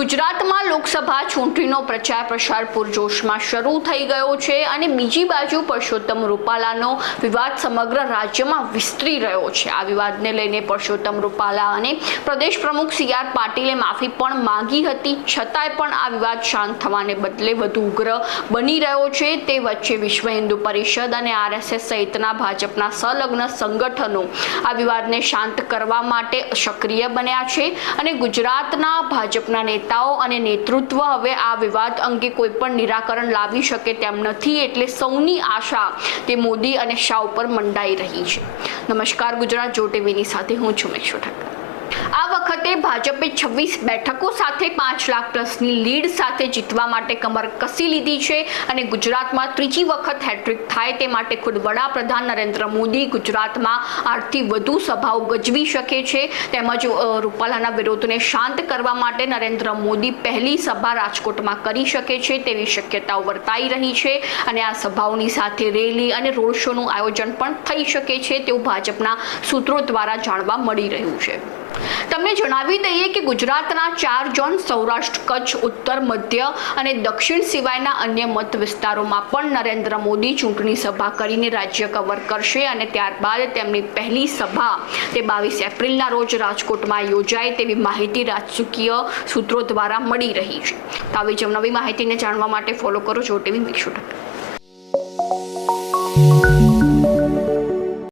ગુજરાતમાં લોકસભા ચૂંટણીનો પ્રચાર પ્રસાર પૂરજોશમાં શરૂ થઈ ગયો છે અને બીજી બાજુ પરસોત્તમ રૂપાલાનો વિવાદ સમગ્ર રાજ્યમાં વિસ્તરી રહ્યો છે। આ વિવાદને લઈને પરસોત્તમ રૂપાલા અને પ્રદેશ પ્રમુખ સી.આર. પાટીલે માફી પણ માંગી હતી, છતાંય પણ આ વિવાદ શાંત થવાને બદલે વધુ ઉગ્ર બની રહ્યો છે। તે વચ્ચે વિશ્વ હિન્દુ પરિષદ અને આરએસએસ સહિતના ભાજપના સંલગ્ન સંગઠનો આ વિવાદને શાંત કરવા માટે સક્રિય બન્યા છે અને ગુજરાતના ભાજપના નેતાઓ અને નેતૃત્વ હવે આ વિવાદ અંગે કોઈ પણ નિરાકરણ લાવી શકે તેમ નથી, એટલે સૌની આશા તે મોદી અને શાહ ઉપર મંડાઈ રહી છે। નમસ્કાર, ગુજરાત જો ટીવીની સાથે હું છું મેક્ષુ ઠક્કર। આ વખતે ભાજપે 26 બેઠકો સાથે 5 લાખ પ્લસની લીડ સાથે જીતવા માટે કમર કસી લીધી છે અને ગુજરાતમાં ત્રીજી વખત હેટ્રિક થાય તે માટે ખુદ વડાપ્રધાન નરેન્દ્ર મોદી ગુજરાતમાં 8થી વધુ સભાઓ ગજવી શકે છે। તેમજ રૂપાલાના વિરોધને શાંત કરવા માટે નરેન્દ્ર મોદી પહેલી સભા રાજકોટમાં કરી શકે છે તેવી શક્યતાઓ વર્તાઈ રહી છે અને આ સભાઓની સાથે રેલી અને રોડ શોનું આયોજન પણ થઈ શકે છે તેવું ભાજપના સૂત્રો દ્વારા જાણવા મળી રહ્યું છે। તમને જણાવી દઈએ કે ગુજરાતના 4 ઝોન સૌરાષ્ટ્ર, કચ્છ, ઉત્તર, મધ્ય અને દક્ષિણ સિવાયના અન્ય મત વિસ્તારોમાં પણ નરેન્દ્ર મોદી ચૂંટણી સભા કરીને રાજ્ય કવર કરશે અને ત્યારબાદ તેમની પહેલી સભા તે 22 એપ્રિલના રોજ રાજકોટમાં યોજાય તેવી માહિતી રાજકીય સૂત્રો દ્વારા મળી રહી છે। તો આવી જ નવી માહિતીને જાણવા માટે ફોલો કરો જો ટીવી મેક્ષુ ઠક્કર।